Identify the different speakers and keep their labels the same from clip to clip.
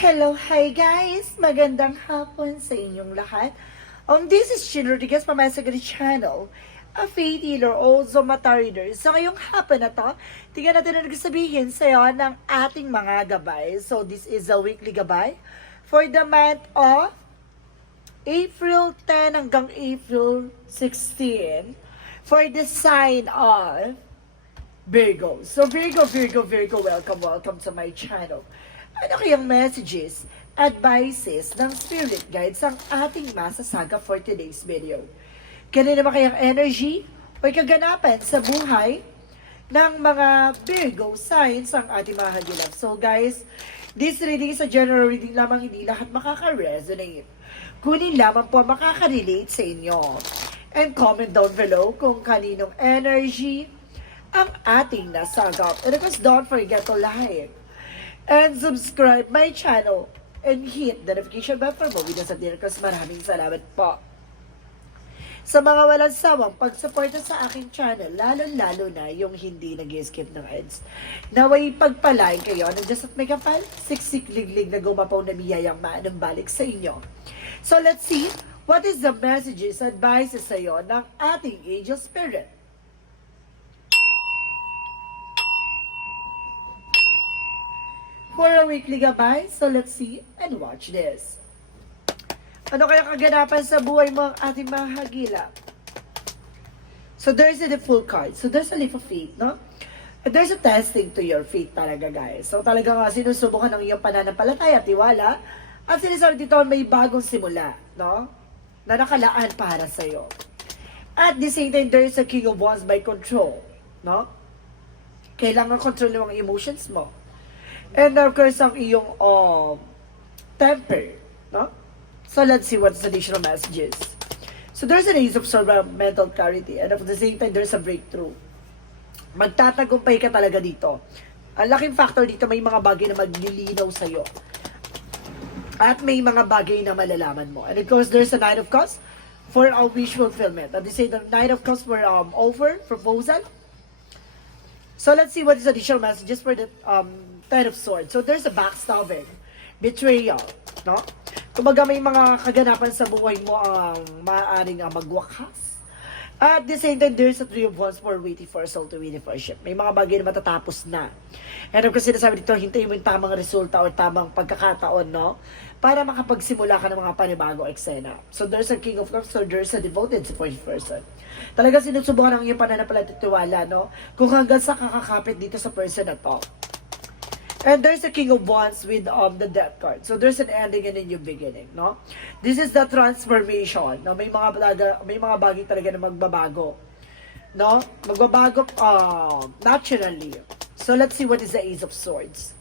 Speaker 1: Hello, hi guys! Magandang hapon sa inyong lahat. Um, this is Shin Rodriguez from my channel, a faith healer, also mata reader. So ngayong hapon na to, tingnan natin ang nagsabihin sa'yo ng ating mga gabay. So this is a weekly gabay for the month of April 10 hanggang April 16 for the sign of Virgo. So Virgo, Virgo, Virgo, welcome, welcome to my channel. Ano kayang messages, advices ng spirit guides ang ating masasaga for today's video? Kanina ba kayang energy o kaganapan sa buhay ng mga Virgo signs ang ating mga hagilap? So guys, this reading is a general reading lamang, hindi lahat makaka-resonate. Kunin lamang po makaka-relate sa inyo. And comment down below kung kaninong energy ang ating nasagap. And of course, don't forget to like and subscribe my channel and hit the notification bell for more videos at Dirkos. Maraming salamat po. Sa mga walang sawang pagsuporta sa aking channel, lalo-lalo na yung hindi nag skip ng ads. Naway pagpalain kayo ng Diyos at may kapal, siksik liglig na gumapaw na biyayang maanong balik sa inyo. So let's see, what is the messages, advices sa iyo ng ating angel spirit? For a weekly gabay. So let's see and watch this. Ano kaya kaganapan sa buhay mo ang ating mga hagila? So there's the full card. So there's a leap of faith, no? And there's a testing to your faith talaga, guys. So talaga nga sinusubukan ng iyong pananampalataya at tiwala. At sinasabi dito may bagong simula, no? Na nakalaan para sa iyo. At the same time, there is a king of wands by control, no? Kailangan control mo ang emotions mo. And of course, ang iyong um, temper, no? So let's see what's the additional messages. So there's an ace of sort of mental clarity and at the same time, there's a breakthrough. Magtatagumpay ka talaga dito. Ang laking factor dito, may mga bagay na maglilinaw sa'yo. At may mga bagay na malalaman mo. And of course, there's a Nine of Cups for a wish fulfillment. At the same time, Nine of Cups for um, offer, proposal, So let's see what is additional messages for the um, Ten of Swords. So there's a backstabbing, betrayal, no? Kumbaga may mga kaganapan sa buhay mo ang maaaring uh, magwakas. At the same time, there's a three of wands for waiting for a soul to win for a ship. May mga bagay na matatapos na. And of course, sinasabi dito, hintayin mo yung tamang resulta o tamang pagkakataon, no? Para makapagsimula ka ng mga panibago eksena. So there's a king of cups, so there's a devoted supportive person. Talaga sinusubukan ang iyong pananampalatatiwala, no? Kung hanggang sa kakakapit dito sa person na to. And there's a King of Wands with um, the Death card. So there's an ending and a new beginning, no? This is the transformation. No? May mga baga, may mga bagay talaga na magbabago. No? Magbabago um, naturally. So let's see what is the Ace of Swords.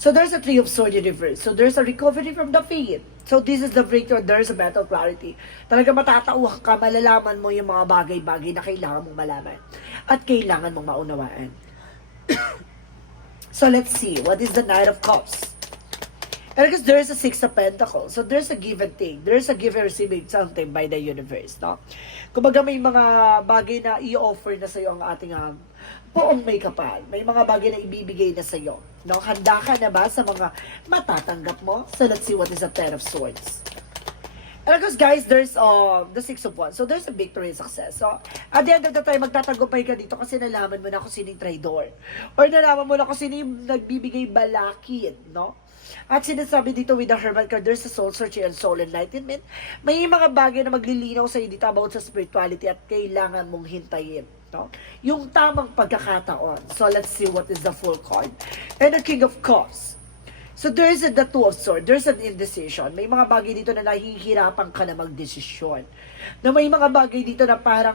Speaker 1: So there's a Three of Swords in reverse. So there's a recovery from the faith. So this is the breakthrough. There's a mental clarity. Talaga matatauha ka, malalaman mo yung mga bagay-bagay na kailangan mong malaman. At kailangan mong maunawaan. So let's see, what is the Knight of Cups? And because there's a Six of Pentacles, so there's a give and take. There's a give and receiving something by the universe, no? Kumbaga may mga bagay na i-offer na sa'yo ang ating um, buong may kapal. May mga bagay na ibibigay na sa'yo. No? Handa ka na ba sa mga matatanggap mo? So let's see what is the Ten of Swords. And of course, guys, there's uh, the Six of Wands. So, there's a victory and success. So, at the end of the time, magtatagumpay ka dito kasi nalaman mo na kung sino yung traidor. Or nalaman mo na kung sino yung nagbibigay balakid, no? At sinasabi dito with the Hermit card, there's a soul searching and soul enlightenment. May mga bagay na maglilinaw sa dito about sa spirituality at kailangan mong hintayin. No? Yung tamang pagkakataon. So, let's see what is the full card. And the King of Cups. So there's a, the two of swords, there's an indecision. May mga bagay dito na nahihirapan ka na magdesisyon. Na may mga bagay dito na parang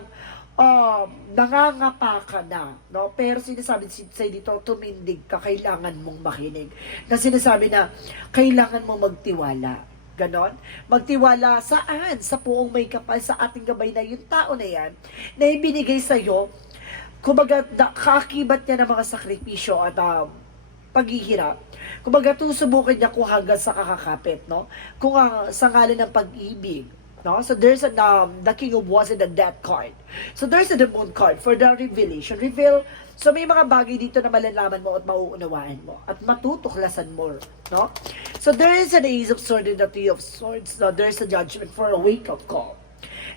Speaker 1: um, nangangapa ka na. No? Pero sinasabi sa dito, tumindig ka, kailangan mong makinig. Na sinasabi na, kailangan mong magtiwala. Ganon? Magtiwala saan? Sa puong may kapal, sa ating gabay na yung tao na yan, na ibinigay sa'yo, kumbaga, da, kaakibat niya ng mga sakripisyo at um, paghihirap. Kumbaga, susubukin niya kung hanggang sa kakakapit, no? Kung uh, sa ngalan ng pag-ibig, No? So there's an, um, the King of Wands and the Death card. So there's a the Moon card for the revelation. Reveal, so may mga bagay dito na malalaman mo at mauunawaan mo at matutuklasan mo. No? So there is an Ace of Swords and the Three of Swords. No? There's a judgment for a wake-up call.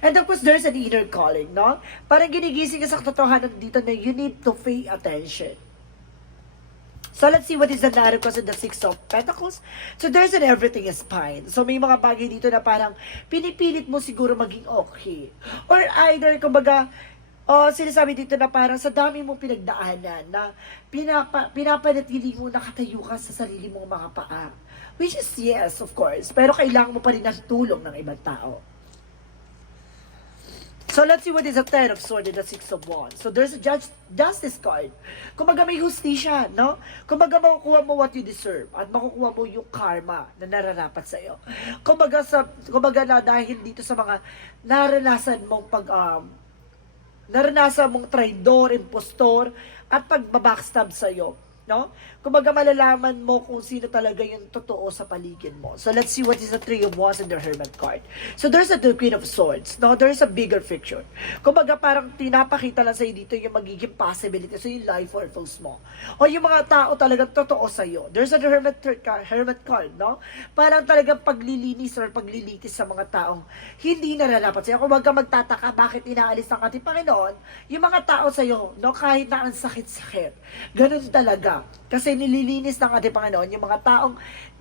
Speaker 1: And of course, there's an inner calling, no? Parang ginigising ka sa katotohanan dito na you need to pay attention. So let's see what is the narrative because of the Six of Pentacles. So there's an everything is fine. So may mga bagay dito na parang pinipilit mo siguro maging okay. Or either, kumbaga, oh, sinasabi dito na parang sa dami mong pinagdaanan na pinapa, pinapanatili mo nakatayo ka sa sarili mong mga paa. Which is yes, of course. Pero kailangan mo pa rin ng tulong ng ibang tao. So let's see what is the Ten of Swords and the Six of Wands. So there's a judge, Justice card. Kumbaga may hustisya, no? Kumbaga makukuha mo what you deserve at makukuha mo yung karma na nararapat sa iyo. Kumbaga sa kumbaga na dahil dito sa mga naranasan mong pag um, naranasan mong traidor, impostor at pagbabackstab sa iyo, no? Kumbaga malalaman mo kung sino talaga yung totoo sa paligid mo. So let's see what is the Three of Wands and the Hermit card. So there's a the Queen of Swords, no? There's a bigger picture. Kumbaga parang pinapakita lang sa dito yung magiging possibility so yung life purpose mo. O yung mga tao talagang totoo sa iyo. There's a the Hermit Hermit card, no? Parang talagang paglilinis or paglilitis sa mga taong hindi nararapat sa iyo. Kumbaga magtataka bakit inaalis ng ating Panginoon yung mga tao sa iyo, no? Kahit na ang sakit-sakit. Ganun talaga. Kasi nililinis ng ating Panginoon yung mga taong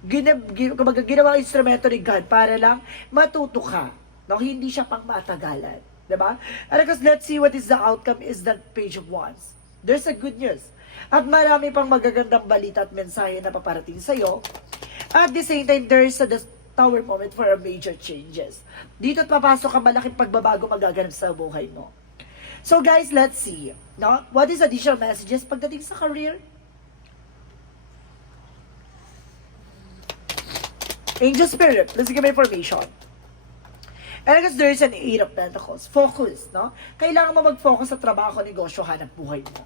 Speaker 1: ginab, gin, kumbaga, ginawang instrumento ni God para lang matuto ka. No? Hindi siya pang matagalan. Diba? And because let's see what is the outcome is that page of wands. There's a good news. At marami pang magagandang balita at mensahe na paparating sa'yo. At the same time, there's a tower moment for a major changes. Dito papasok ang malaking pagbabago magaganap sa buhay mo. So guys, let's see. No? What is additional messages pagdating sa career? Angel Spirit, let's give me information. Because there is an Eight of Pentacles, focus, no? Kailangan mo mag-focus sa trabaho, negosyo, hanap buhay mo.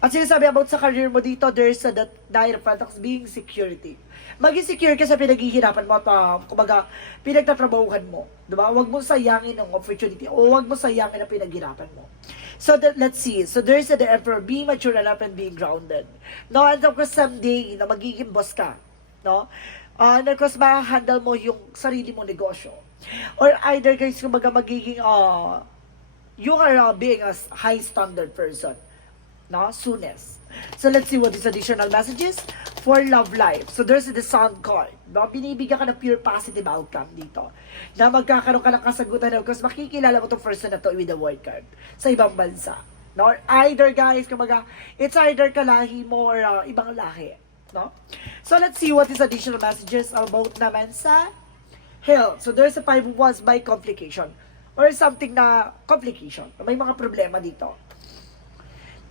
Speaker 1: At sinasabi about sa career mo dito, there's a the Nine of Pentacles being security. Maging secure ka sa pinaghihirapan mo at uh, kumbaga, pinagtatrabahuhan mo. Diba? Huwag mo sayangin ang opportunity o huwag mo sayangin ang pinaghirapan mo. So that, let's see. So there's a the Emperor being mature enough and being grounded. No, and of course, someday, na magiging boss ka. No? Uh, and of course, ma-handle mo yung sarili mong negosyo. Or either guys, kumbaga magiging, uh, you are uh, being a high standard person. No? Soonest. So let's see what is additional messages for love life. So there's the sound card. No? Binibigyan ka ng pure positive outcome dito. Na magkakaroon ka ng kasagutan because makikilala mo itong person na to with the word card sa ibang bansa. No? Or either guys, kumbaga, it's either kalahi mo or uh, ibang lahi. No? So let's see what is additional messages about naman sa health. So there's a five wands by complication or something na complication. May mga problema dito.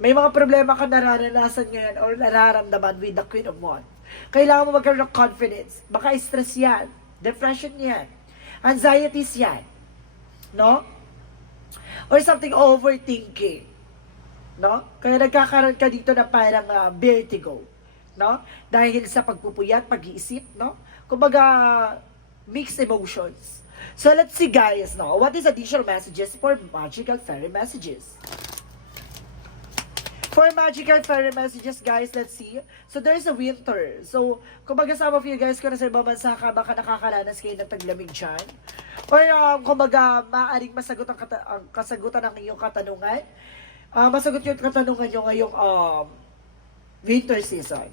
Speaker 1: May mga problema ka nararanasan ngayon or nararamdaman with the Queen of Wands. Kailangan mo magkaroon ng confidence. Baka stress yan. Depression yan. Anxieties yan. No? Or something overthinking. No? Kaya nagkakaroon ka dito na parang uh, vertigo. No? Dahil sa pagpupuyat, pag-iisip, no? Kumbaga, mixed emotions. So let's see guys, no? What is additional messages for magical fairy messages? For magical fairy messages, guys, let's see. So, there's a winter. So, kumbaga some of you guys, kung nasa ibang bansa ka, baka nakakaranas kayo ng taglamig dyan. Or, um, kumbaga, maaaring masagot ang, kata- ang kasagutan ng iyong katanungan. Uh, masagot yung katanungan nyo ngayong um, winter season.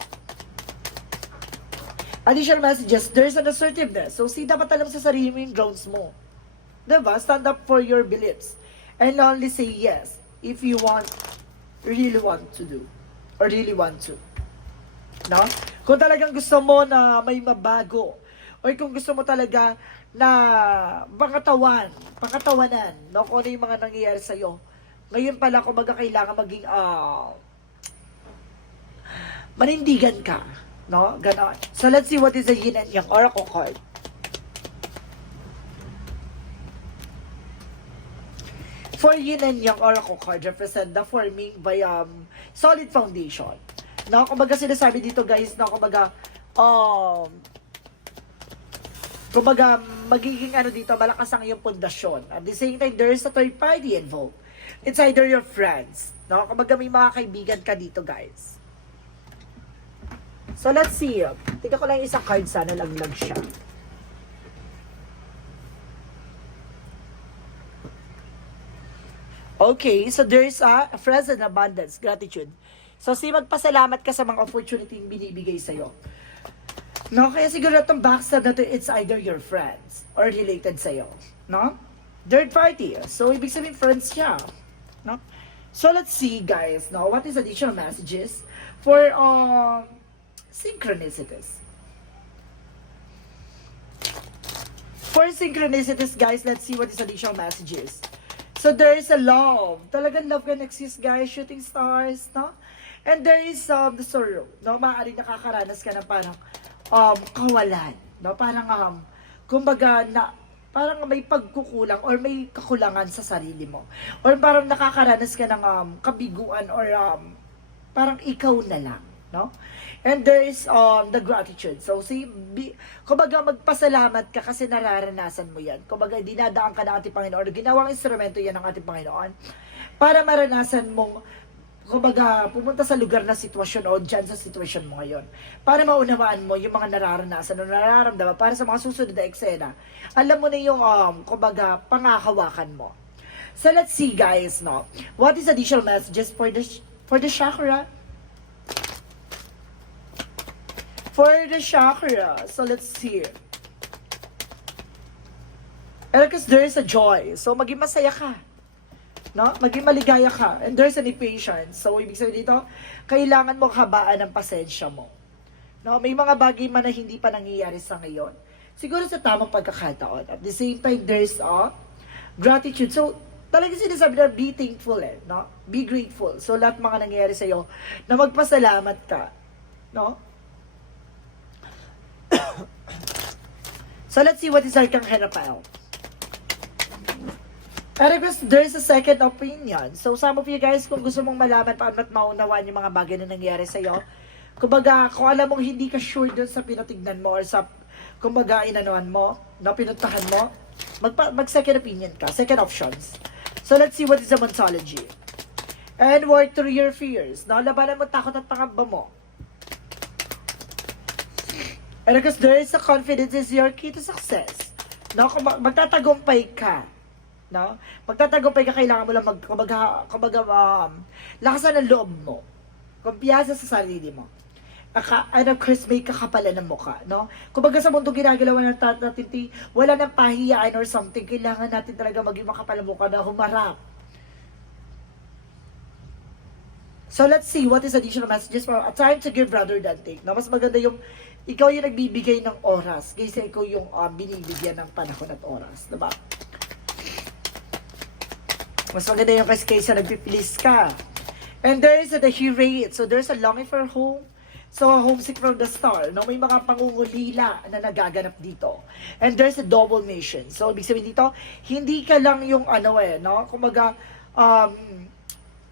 Speaker 1: Additional messages, there's an assertiveness. So, see, dapat alam sa sarili mo yung grounds mo. Diba? Stand up for your beliefs. And only say yes if you want really want to do or really want to. No? Kung talagang gusto mo na may mabago or kung gusto mo talaga na pakatawan, pakatawanan, no? kung ano yung mga nangyayari sa'yo, ngayon pala kumbaga kailangan maging ah manindigan ka. No? Ganon. So let's see what is the yin and yang oracle card. For yin and yang oracle card represent the forming by um, solid foundation. No, kumbaga sinasabi dito guys, no, kumbaga um kumbaga magiging ano dito, malakas ang iyong pundasyon. At the same time, there is a third party involved. It's either your friends. No? Kumbaga may mga kaibigan ka dito, guys. So, let's see. Tingnan ko lang isang card sana laglag siya. Okay, so there's a friends and abundance, gratitude. So, si magpasalamat ka sa mga opportunity yung binibigay sa'yo. No, kaya siguro itong backstab na to, it's either your friends or related sa'yo. No? Third party. So, ibig sabihin friends siya. No? So, let's see, guys, no, what is additional messages for um, synchronicities. For synchronicities, guys, let's see what is additional messages. So there is a love. Talagang love can exist, guys. Shooting stars, no? And there is um, the sorrow, no? Maaaring nakakaranas ka ng parang um, kawalan, no? Parang, um, kumbaga, na, parang may pagkukulang or may kakulangan sa sarili mo. Or parang nakakaranas ka ng um, kabiguan or um, parang ikaw na lang, no? And there is um, the gratitude. So, see, bi, kumbaga magpasalamat ka kasi nararanasan mo yan. Kumbaga, dinadaan ka ng ating Panginoon ginawang instrumento yan ng ating Panginoon para maranasan mong kumbaga, pumunta sa lugar na sitwasyon o dyan sa sitwasyon mo ngayon. Para maunawaan mo yung mga nararanasan o nararamdaman para sa mga susunod na eksena. Alam mo na yung, um, kumbaga, pangakawakan mo. So let's see guys, no. What is additional messages for the for the chakra? For the chakra. So let's see. And because there is a joy. So maging masaya ka. No? Maging maligaya ka. And there's an impatience. So ibig sabihin dito, kailangan mo habaan ng pasensya mo. No? May mga bagay man na hindi pa nangyayari sa ngayon. Siguro sa tamang pagkakataon. At the same time, there's a gratitude. So, talaga sinasabi na be thankful eh, no? Be grateful. So, lahat mga nangyayari sa'yo, na magpasalamat ka, no? So, let's see what is Arcangel Raphael. Because there's a second opinion. So, some of you guys, kung gusto mong malaman paano at maunawaan yung mga bagay na nangyayari sa'yo, kumbaga, kung alam mong hindi ka sure dun sa pinatignan mo or sa, kumbaga, inanuan mo, na pinuntahan mo, magpa, mag second opinion ka, second options. So, let's see what is the Monsology. And work through your fears. No? Labanan mo takot at pangamba mo. And because there is a confidence is your key to success. No? Kung mag- magtatagumpay ka. No? Magtatagumpay ka, kailangan mo lang mag, kumbaga, kumbaga, um, lakasan ng loob mo. Kumpiyansa sa sarili mo. Aka, and of course, may kakapalan ng mukha, no? Kumbaga sa mundo ginagalawan ng tat natin, ti- wala nang pahiyaan or something, kailangan natin talaga maging makapal mukha na humarap. So let's see what is additional messages for a time to give rather than take. No, mas maganda yung ikaw yung nagbibigay ng oras kaysa ikaw yung um, binibigyan ng panahon at oras, 'di ba? Mas maganda yung kasi kaysa nagpipilis ka. And there is a the rate. So there's a longing for home. So homesick from the star. No, may mga pangungulila na nagaganap dito. And there's a double mission. So ibig sabihin dito, hindi ka lang yung ano eh, no? Kumaga um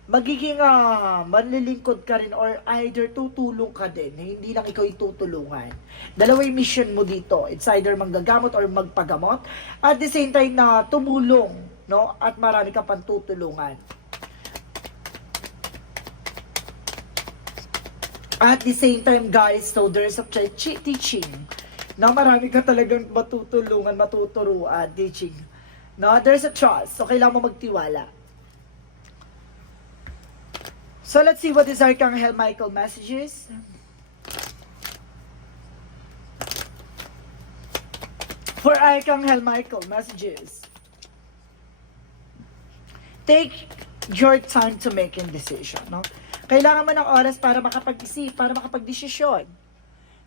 Speaker 1: magiging uh, manlilingkod ka rin or either tutulong ka din. Hindi lang ikaw yung tutulungan. Dalawa yung mission mo dito. It's either manggagamot or magpagamot. At the same time na tumulong, no? At marami ka pang tutulungan. At the same time, guys, so there's a ch- teaching na marami ka talagang matutulungan, matuturuan, teaching. No, there's a trust. So, kailangan mo magtiwala. So, let's see what is Archangel Michael messages. For Archangel Michael messages. Take your time to make a decision, no? Kailangan mo ng oras para makapag-isip, para makapag-desisyon.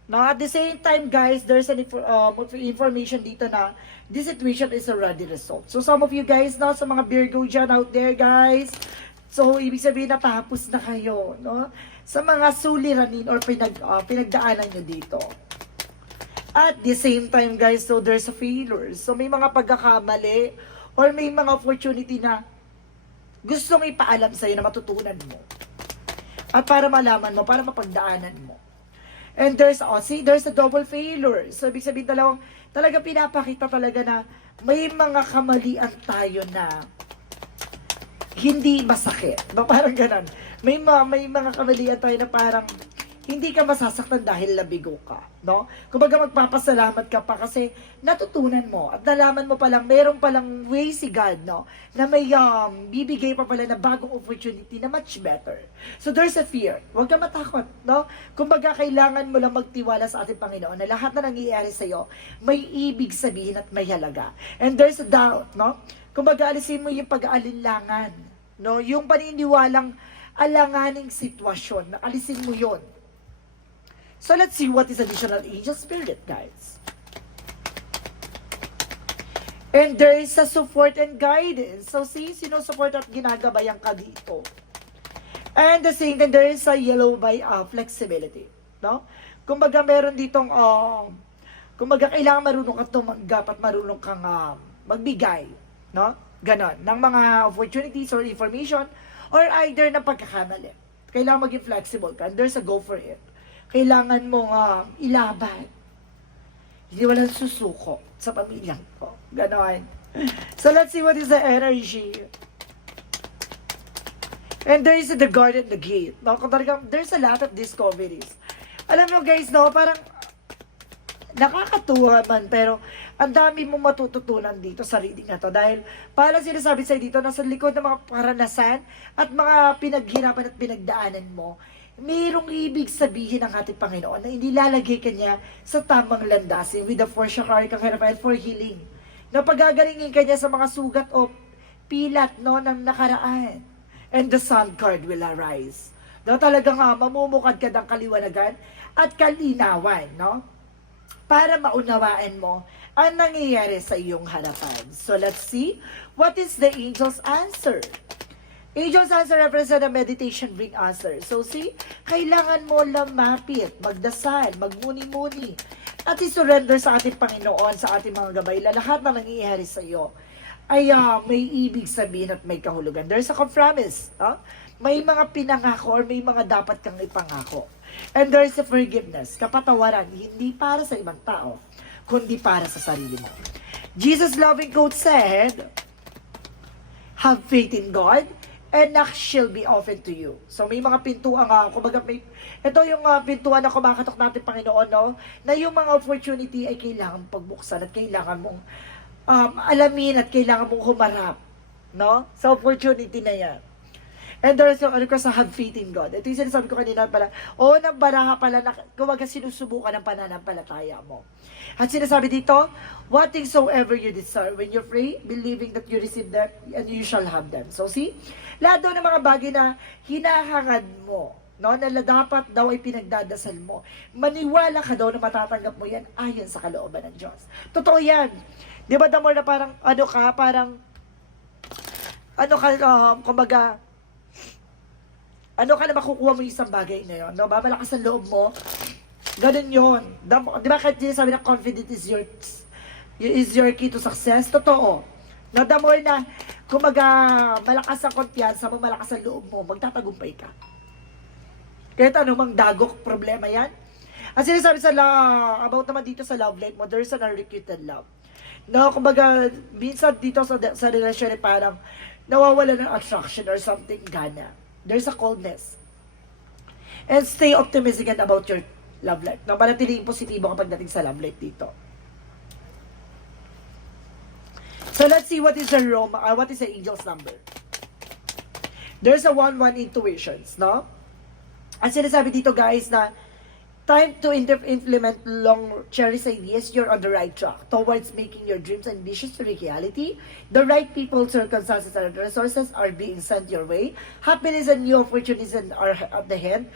Speaker 1: No, at the same time, guys, there's an info, uh, information dito na this situation is already resolved. So, some of you guys, no, sa mga Virgo dyan out there, guys, so, ibig sabihin na tapos na kayo, no? Sa mga suliranin or pinag, uh, pinagdaanan nyo dito. At the same time, guys, so there's a failure. So, may mga pagkakamali or may mga opportunity na gustong ipaalam sa'yo na matutunan mo. At para malaman mo, para mapagdaanan mo. And there's, oh, see, there's a double failure. So, ibig sabihin dalawang, talaga pinapakita talaga na may mga kamalian tayo na hindi masakit. No? Parang ganun. May, mga, may mga kamalian tayo na parang hindi ka masasaktan dahil labigo ka. No? Kumbaga magpapasalamat ka pa kasi natutunan mo at nalaman mo palang meron palang way si God no? na may um, bibigay pa pala na bagong opportunity na much better. So there's a fear. Huwag ka matakot. No? Kumbaga kailangan mo lang magtiwala sa ating Panginoon na lahat na nangyayari sa iyo may ibig sabihin at may halaga. And there's a doubt. No? Kumbaga alisin mo yung pag-aalinlangan. No? Yung paniniwalang alanganing sitwasyon. na Alisin mo yon So let's see what is additional angel spirit, guys. And there is a support and guidance. So see, sinusupport at ginagabayan ka dito. And the same thing, there is a yellow by uh, flexibility. No? Kumbaga meron ditong, uh, kumbaga kailangan marunong kang tumanggap at marunong kang uh, magbigay. No? Ganon. Ng mga opportunities or information or either ng pagkakamali. Kailangan maging flexible ka. There's a go for it kailangan mong uh, ilaban. Hindi walang susuko sa pamilyang ko. Ganon. So let's see what is the energy. And there is the garden, the gate. No, kung talagang, there's a lot of discoveries. Alam mo guys, no, parang nakakatuwa man, pero ang dami mong matututunan dito sa reading na to. Dahil, parang sinasabi sa'yo dito, nasa likod ng mga karanasan at mga pinaghirapan at pinagdaanan mo, mayroong ibig sabihin ng ating Panginoon na hindi lalagay kanya sa tamang landasin with the four shakari kang harapan for healing. Na pagagalingin kanya sa mga sugat o pilat no, ng nakaraan. And the sun card will arise. No, talaga nga, mamumukad ka ng kaliwanagan at kalinawan, no? Para maunawaan mo ang nangyayari sa iyong harapan. So let's see, what is the angel's answer? Angel's answer represent a meditation bring answer. So see, kailangan mo lumapit, magdasal, magmuni-muni, at isurrender sa ating Panginoon, sa ating mga gabay, lahat na nangyayari sa iyo ay ah, may ibig sabihin at may kahulugan. There's a promise. ah? May mga pinangako or may mga dapat kang ipangako. And there's a forgiveness, kapatawaran, hindi para sa ibang tao, kundi para sa sarili mo. Jesus' loving quote said, Have faith in God, and knock shall be open to you. So may mga pintuan nga, kumbaga may, ito yung uh, pintuan na kumakatok natin Panginoon, no? Na yung mga opportunity ay kailangan pagbuksan at kailangan mong um, alamin at kailangan mong humarap, no? Sa opportunity na yan. And there's yung, ano ko sa have faith in God. Ito yung sinasabi ko kanina pala, o nang baraha pala na kumaga sinusubukan ng pananampalataya mo. At sinasabi dito, what things soever you desire, when you pray, believing that you receive them, and you shall have them. So see, lahat daw ng mga bagay na hinahangad mo, no, na dapat daw ay pinagdadasal mo. Maniwala ka daw na matatanggap mo yan ayon sa kalooban ng Diyos. Totoo yan. Di ba, the more na parang, ano ka, parang, ano ka, um, kumbaga, ano ka na makukuha mo yung isang bagay na yun, no? Ba, malakas ang loob mo, ganun yun. Di ba, kahit sinasabi na confident is your, is your key to success, totoo. No, the more na, kumaga, malakas ang kumpiyansa mo, malakas ang loob mo, magtatagumpay ka. Kahit anumang dagok problema yan. Ang sinasabi sa la, about naman dito sa love life mo, there's an unrequited love. No, kumbaga, minsan dito sa, sa relasyon ay parang nawawala ng attraction or something gana. There's a coldness. And stay optimistic and about your love life. No, manatiling positibo kapag dating sa love life dito. So let's see what is the Roma, uh, what is the angel's number. There's a 1-1 intuitions, no? At sinasabi dito guys na time to implement long cherished ideas, you're on the right track towards making your dreams and ambitions a reality. The right people, circumstances, and resources are being sent your way. Happiness and new opportunities are at the hand.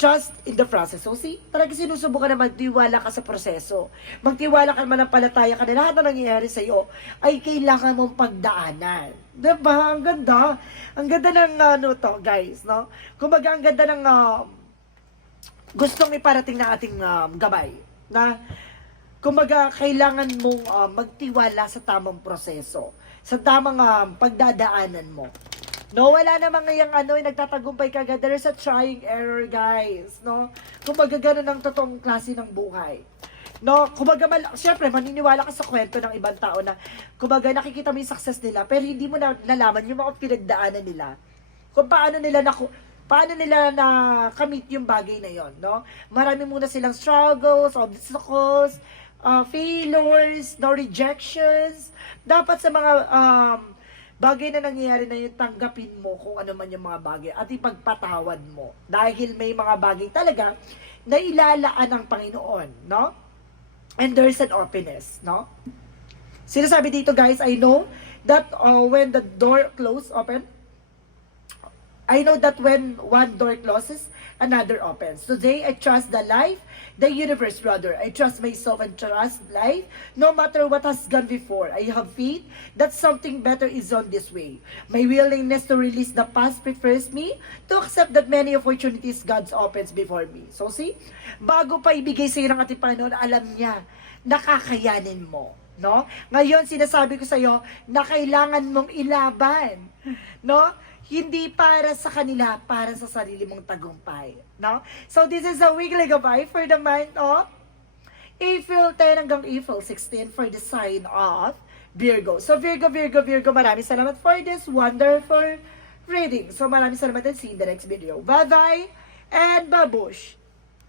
Speaker 1: Trust in the process. So see, talaga sinusubukan na magtiwala ka sa proseso. Magtiwala ka manampalataya ka na lahat na nangyayari sa iyo ay kailangan mong pagdaanan. Diba? Ang ganda. Ang ganda ng ano to, guys, no? Kumbaga, ang ganda ng uh, gustong iparating na ating um, gabay na kumbaga kailangan mong uh, magtiwala sa tamang proseso, sa tamang um, pagdadaanan mo. No, wala namang ngayang ano, yung nagtatagumpay ka agad. There's a trying error, guys. No? Kumbaga ganun ang totoong klase ng buhay. No, kumbaga, mal- syempre, maniniwala ka sa kwento ng ibang tao na, kumbaga, nakikita mo yung success nila, pero hindi mo na nalaman yung mga pinagdaanan nila. Kung paano nila na, paano nila na kamit yung bagay na yon, no? Marami muna silang struggles, obstacles, uh, failures, no rejections. Dapat sa mga um, bagay na nangyayari na yun, tanggapin mo kung ano man yung mga bagay at ipagpatawad mo. Dahil may mga bagay talaga na ilalaan ng Panginoon, no? And there's an openness, no? Sinasabi dito, guys, I know that uh, when the door close, open, I know that when one door closes, another opens. Today, I trust the life, the universe, brother. I trust myself and trust life. No matter what has gone before, I have faith that something better is on this way. My willingness to release the past prefers me to accept that many opportunities God opens before me. So see, bago pa ibigay sa iyo ng ating Panginoon, alam niya, nakakayanin mo. No? Ngayon, sinasabi ko sa iyo na kailangan mong ilaban. No? Hindi para sa kanila, para sa sarili mong tagumpay. No? So, this is a weekly gabay for the month of April 10 hanggang April 16 for the sign of Virgo. So, Virgo, Virgo, Virgo, maraming salamat for this wonderful reading. So, maraming salamat and see you in the next video. Bye-bye and babush!